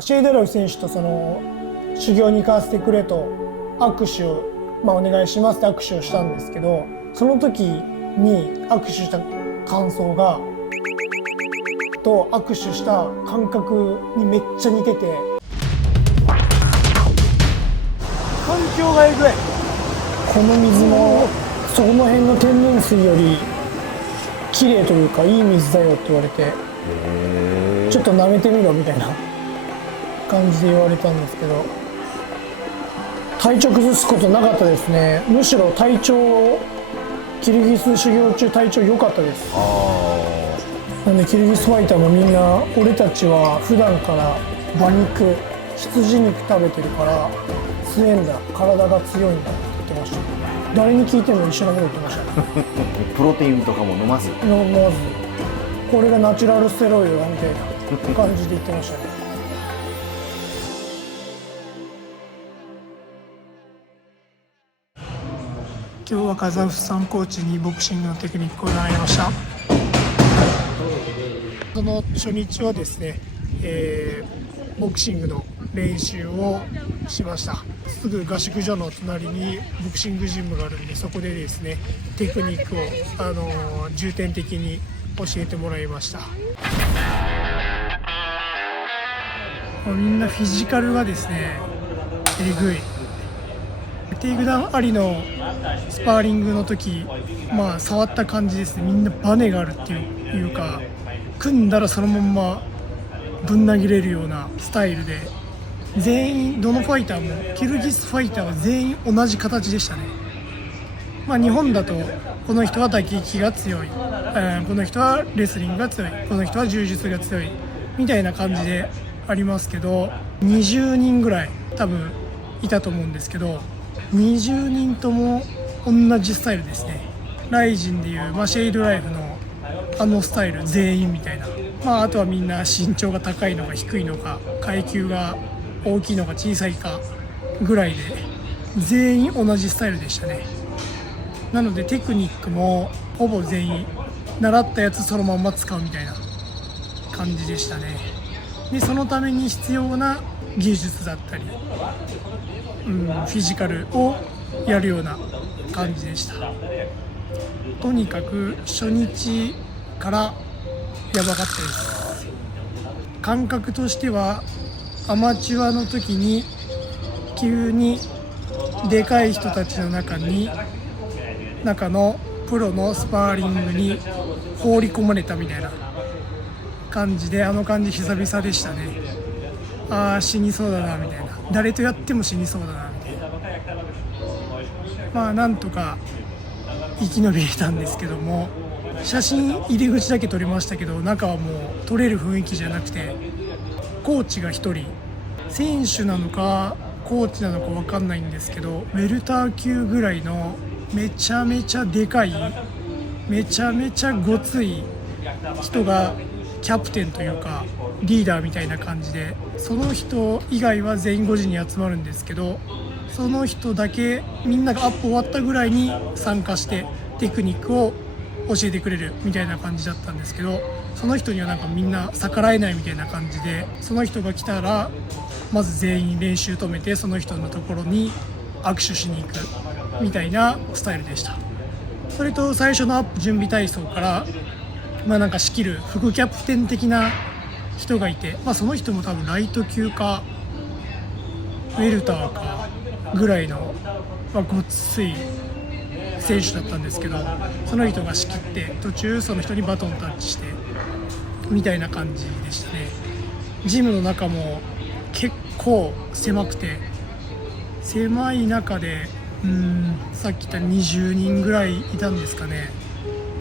シェイデロイ選手と修行に行かせてくれと握手を、お願いしますって握手をしたんですけど、その時に握手した感想がと握手した感覚にめっちゃ似てて、環境がえぐい。この水もそこの辺の天然水より綺麗というかいい水だよって言われて、ちょっと舐めてみろみたいな感じで言われたんですけど、体調崩すことなかったですね。むしろ体調、キルギス修行中体調良かったです。なんでキルギスファイターもみんな俺たちは普段から馬肉、羊肉食べてるから強えんだ、体が強いんだって言ってました。誰に聞いても一緒のこと言ってましたプロテインとかも飲まず飲まず、これがナチュラルステロイドだみたいな感じで言ってましたね。今日はカザフスタンコーチにボクシングのテクニックを習いました。その初日はですね、ボクシングの練習をしました。すぐ合宿所の隣にボクシングジムがあるんで、そこでですねテクニックを、重点的に教えてもらいました。みんなフィジカルがですねえぐい。テイクダウンありのスパーリングの時、触った感じですね。みんなバネがあるっていうか、組んだらそのまんまぶん投げれるようなスタイルで、全員どのファイターもキルギスファイターは全員同じ形でしたね。日本だとこの人は打撃が強い、この人はレスリングが強い、この人は柔術が強いみたいな感じでありますけど、20人ぐらい多分いたと思うんですけど、20人とも同じスタイルですね。ライジンでいう、シェイドライフのスタイル全員みたいな、あとはみんな身長が高いのか低いのか、階級が大きいのか小さいかぐらいで全員同じスタイルでしたね。なのでテクニックもほぼ全員習ったやつそのまま使うみたいな感じでしたね。でそのために必要な技術だったり、フィジカルをやるような感じでした。とにかく初日からやばかったです。感覚としてはアマチュアの時に急にでかい人たちの中のプロのスパーリングに放り込まれたみたいな感じで、あの感じ久々でしたね。死にそうだなみたいな、誰とやっても死にそうだなみたいな。なんとか生き延びれたんですけども、写真入り口だけ撮りましたけど、中はもう撮れる雰囲気じゃなくて、コーチが1人、選手なのかコーチなのか分かんないんですけど、ウェルター級ぐらいのめちゃめちゃでかい、めちゃめちゃごつい人がキャプテンというかリーダーみたいな感じで、その人以外は全員5時に集まるんですけど、その人だけみんながアップ終わったぐらいに参加してテクニックを教えてくれるみたいな感じだったんですけど、その人にはみんな逆らえないみたいな感じで、その人が来たらまず全員練習止めてその人のところに握手しに行くみたいなスタイルでした。それと最初のアップ準備体操から仕切る副キャプテン的な人がいて、その人も多分ライト級かウェルターかぐらいの、ごっつい選手だったんですけど、その人が仕切って途中その人にバトンタッチしてみたいな感じでしたね。ジムの中も結構狭くて、狭い中でさっき言った20人ぐらいいたんですかね。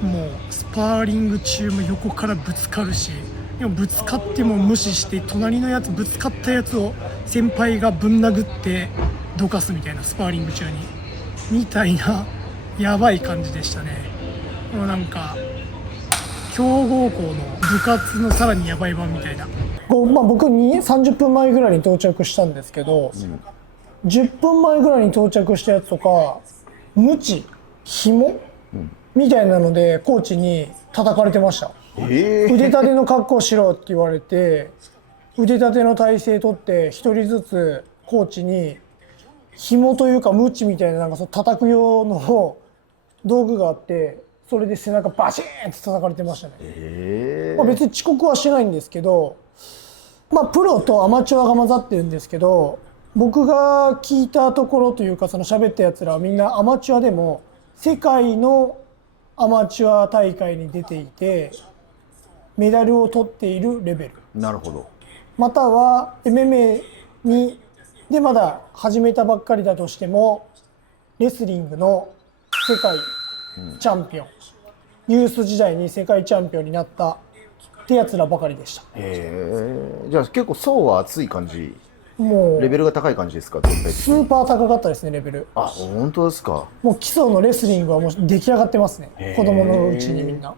もうスパーリング中も横からぶつかるし、でもぶつかっても無視して、隣のやつぶつかったやつを先輩がぶん殴ってどかすみたいな、スパーリング中にみたいなやばい感じでしたね。もう強豪校の部活のさらにやばい版みたいな。僕に30分前ぐらいに到着したんですけど、10分前ぐらいに到着したやつとか、ムチ、紐、みたいなのでコーチに叩かれてました。腕立ての格好しろって言われて、腕立ての体勢取って一人ずつコーチに紐というかムチみたいななんかその叩く用の道具があって、それで背中バシーンって叩かれてましたね。まあ、別に遅刻はしてないんですけど、まあプロとアマチュアが混ざってるんですけど、僕が聞いたところというかその喋ったやつらはみんなアマチュアでも世界のアマチュア大会に出ていてメダルを取っているレベル。なるほど。または MMA にでまだ始めたばっかりだとしてもレスリングの世界チャンピオン、ユース時代に世界チャンピオンになったってやつらばかりでした。じゃあ結構層は厚い感じ、もうレベルが高い感じですか？スーパー高かったですね、レベル。あ、本当ですか？もう基礎のレスリングはもう出来上がってますね、子供のうちにみんな。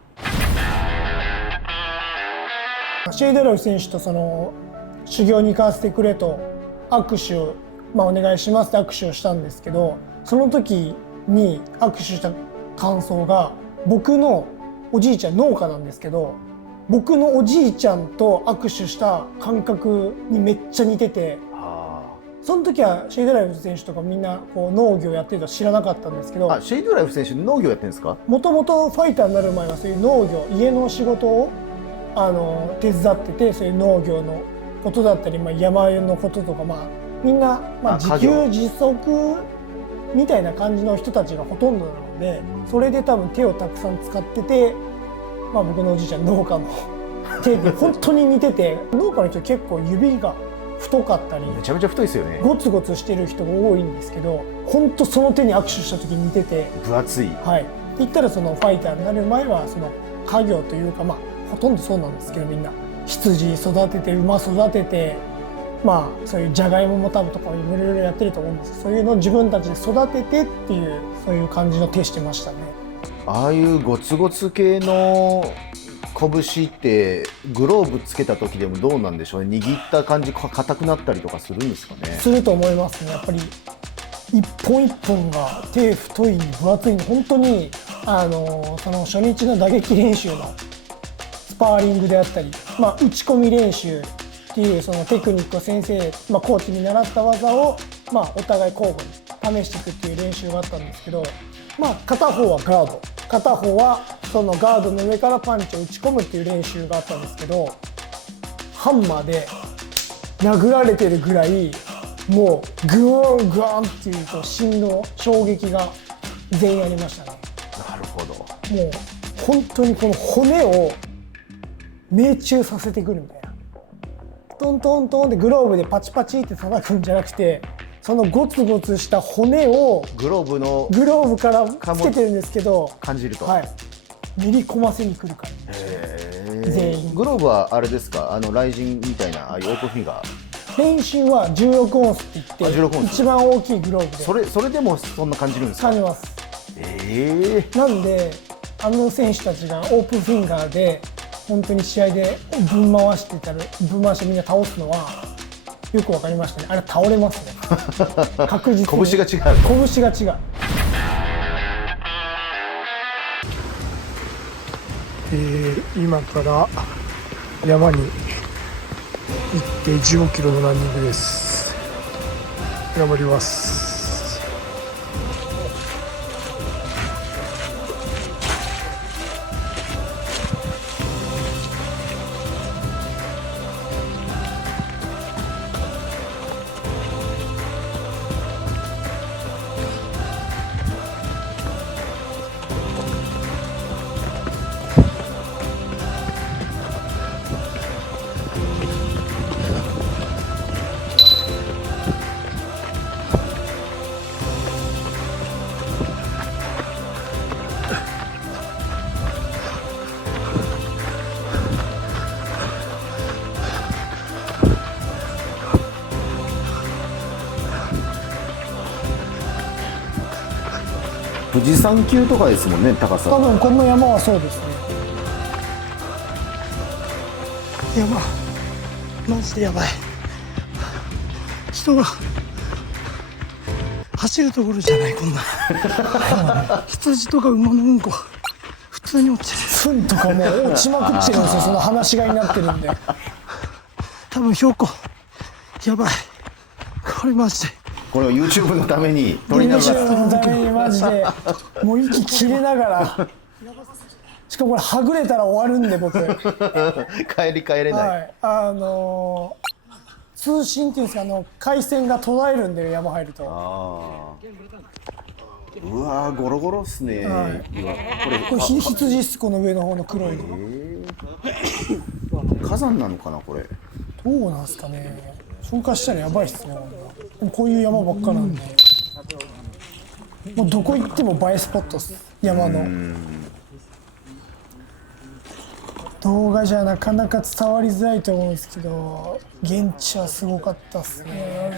シェイドロイ選手とその修行に行かせてくれと握手を、お願いしますって握手をしたんですけど、その時に握手した感想が、僕のおじいちゃん農家なんですけど、僕のおじいちゃんと握手した感覚にめっちゃ似てて、その時はシェイドライフ選手とかみんなこう農業やってるとは知らなかったんですけど、シェイドライフ選手農業やってるんですか？もともとファイターになる前はそういう農業、家の仕事を手伝ってて、そういう農業のことだったり、山のこととか、みんな、自給自足みたいな感じの人たちがほとんどなので、それで多分手をたくさん使ってて、僕のおじいちゃん農家の手で本当に似てて、農家の人結構指が太かったりめちゃめちゃ太いですよね。ゴツゴツしてる人が多いんですけど、本当その手に握手した時に似てて、分厚い。はい。って言ったらそのファイターになる前はその家業というか、ほとんどそうなんですけど、みんな羊育てて馬育てて、そういうじゃがいもも多分とかいろいろやってると思うんですけど、そういうのを自分たちで育ててっていう、そういう感じの手してましたね。ああいうゴツゴツ系の拳ってグローブつけた時でもどうなんでしょうね。握った感じ硬くなったりとかするんですかね。すると思いますね。やっぱり一本一本が手太い分厚いんで、本当にその初日の打撃練習のスパーリングであったり、打ち込み練習っていうそのテクニックを先生、コーチに習った技を、お互い交互に試していくっていう練習があったんですけど、片方はガード、片方はそのガードの上からパンチを打ち込むっていう練習があったんですけど、ハンマーで殴られてるぐらいもうグワングワンっていうと振動、衝撃が全員ありましたね。なるほど。もう本当にこの骨を命中させてくるみたいな、トントントンってグローブでパチパチって叩くんじゃなくて、そのゴツゴツした骨をグローブからつけてるんですけど、感じると、練り込ませに来るから、全員。グローブはあれですか？ライジンみたいな、ああいうオープンフィンガー。練習は16オンスって言って一番大きいグローブで、それでもそんな感じるんですか？感じます。なんで選手たちがオープンフィンガーで本当に試合でぶん回してみんな倒すのはよく分かりましたね。あれ倒れますね。確実に拳が違う。拳が違う。今から山に行って15キロのランニングです。頑張ります。富士山級とかですもんね、高さ。多分この山はそうですね。山マジでやばい。人が走るところじゃない、こんな。羊とか馬のうんこ普通に落ちてる。糞とかもう落ちまくってるんですよ。その放し飼いになってるんで。多分標高やばい。これマジでこれを YouTube のために撮りながら YouTube のためにマジでもう息切れながら、しかもこれはぐれたら終わるんで僕帰れない、はい、通信っていうんですか、回線が途絶えるんで山入ると。うわーゴロゴロっすね、はい、これ羊っす、この上の方の黒いの、火山なのかなこれ。どうなんすかね、噴火したらやばいっすね。こういう山ばっかなんで、もうどこ行っても映えスポットっす、山の。動画じゃなかなか伝わりづらいと思うんですけど、現地はすごかったっすね。